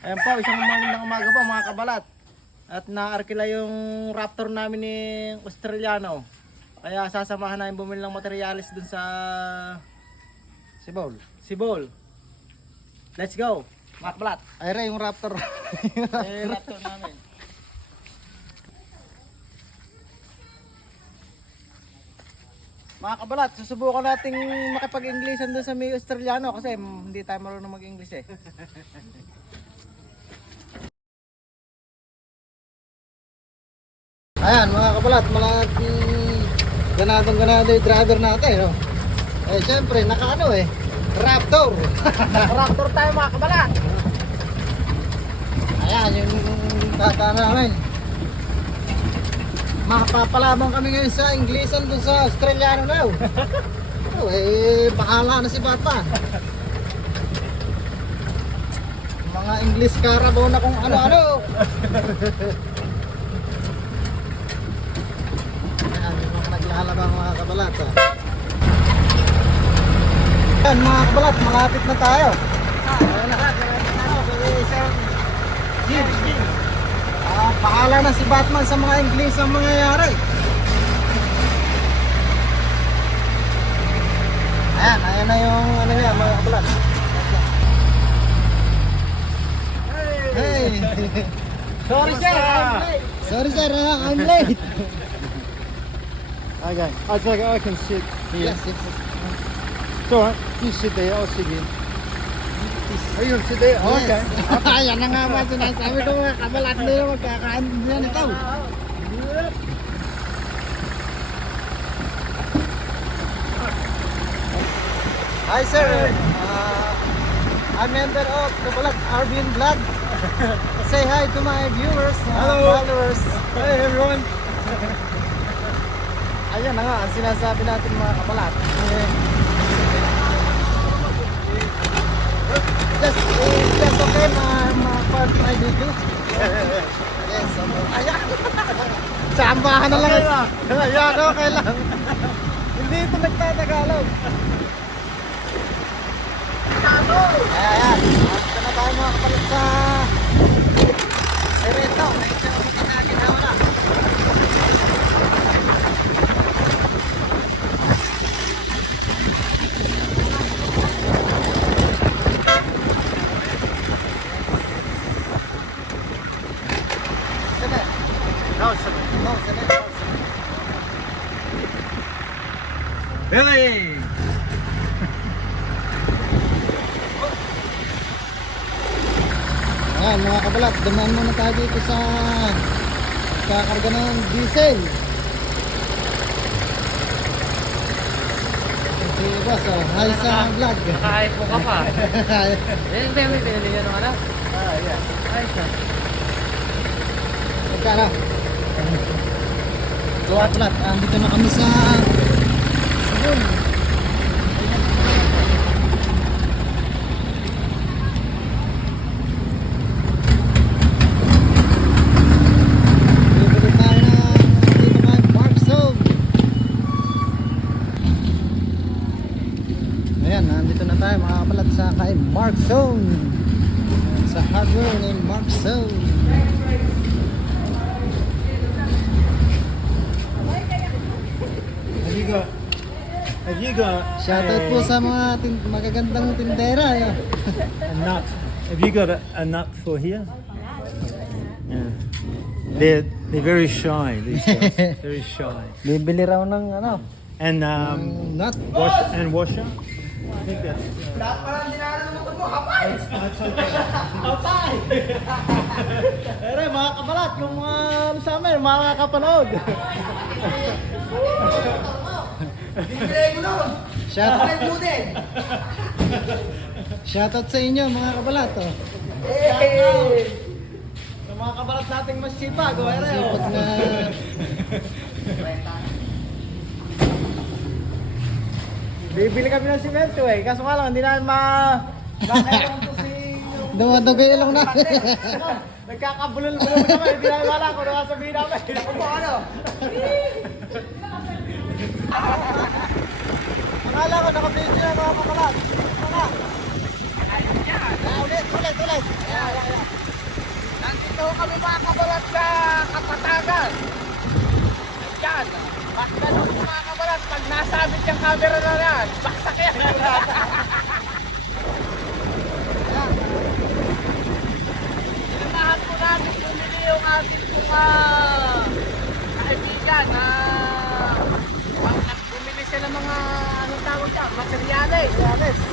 Ayan po, isang magandang umaga po mga kabalat. At naarkila yung Raptor namin ni Australiano. Kaya sasamahan namin bumili ng materialis dun sa Sibol. Let's go, mga kabalat. Ayre yung Raptor. Yung Raptor namin. Mga kabalat, susubukan nating makipag-Inglesan dun sa may Australiano kasi hindi tayo marunong mag-English eh. Ayan mga kabalat, ganadong yung driver natin. No? Eh syempre, nakaano eh, Raptor. Raptor tayo mga kabalat. Ayan yung tata namin. Makapapalamang kami ngayon sa Inglesan dun sa Australiano na yun. Eh, bahala na si Batman. Mga English Carabao na kung ano-ano. Ayan, yung mga naglalabang mga kabalat. Ayan mga kabalat, malapit na tayo. Ayan na. Bahala na si Batman sa mga English ang mangyayari. Ayan na yung ano niya mga kabalat. Hey! Sorry sir, I'm late. Sorry sir, I'm late. Okay, I think I can sit here. Yes, yes. It's alright, you sit there, I'll sit here. Are you gonna sit there? Oh, okay. Ayan na nga ba sinasabi ko mga kabalat nila magkakain din ito. Hi sir, I'm member of Kabalat Arvin Vlog. Say hi to my viewers, Hello. followers. Hey everyone. Ayan na nga ang sinasabi natin mga kabalat. Just okay ma-part my video. Yes, ayan. Sambahan na lang. Ayan, okay lang. Hindi ito nagtatagalog. Ayan. Ito na tayo mga kapalit sa Sereto. Ito na mga kinaginawa na. Senet. No, sit there. No, Senet. Billy! Ayan mga kabalat, dumaan muna tayo dito sa kakarga ng diesel. Si boss, oh, hi sa vlog. Nakahype mo ka pa. Hindi, may pinili nyo ng ano? Yeah. Hi sir. Magkano? So at lahat, andito na kami sa Sibol. Bibili tayo na dito kay Mark Zone. Ayan, nandito na tayo mga kapalat sa kay Mark Zone. Sa hardware ni Mark Zone. Have you got Shoutout po sa mga magagandang tindera. a nut? Have you got a nut for here? Yeah. They're very shy, these guys. Very shy. Bibili raw ng ano, And nut. washer? I think that's Pero mga kabalat, yung mga ano sa amin, mga kapanood. Shoutout sa inyo mga kabalat. Oh. Sa mga kabalat nating masipag, Sipag na bibili kami ng simento eh. Kaso nga lang, hindi namin makakailang to si... dumadugay lang na. Nagkakabulol-bulol kami. Hindi namin wala kung nakasabihin namin. Ako po ano? Akala ko naka-video na mga kabalat. Ulit. Dito kami mga kabalat sa Kapatagan. Ayan. Pag ganun mga kabalat, pag nasabit yung camera na yan, baksak yan. Sinamahan po namin bumili yung ating mga kaibigan na bumili sila ng mga anong tawag dyan, materyales.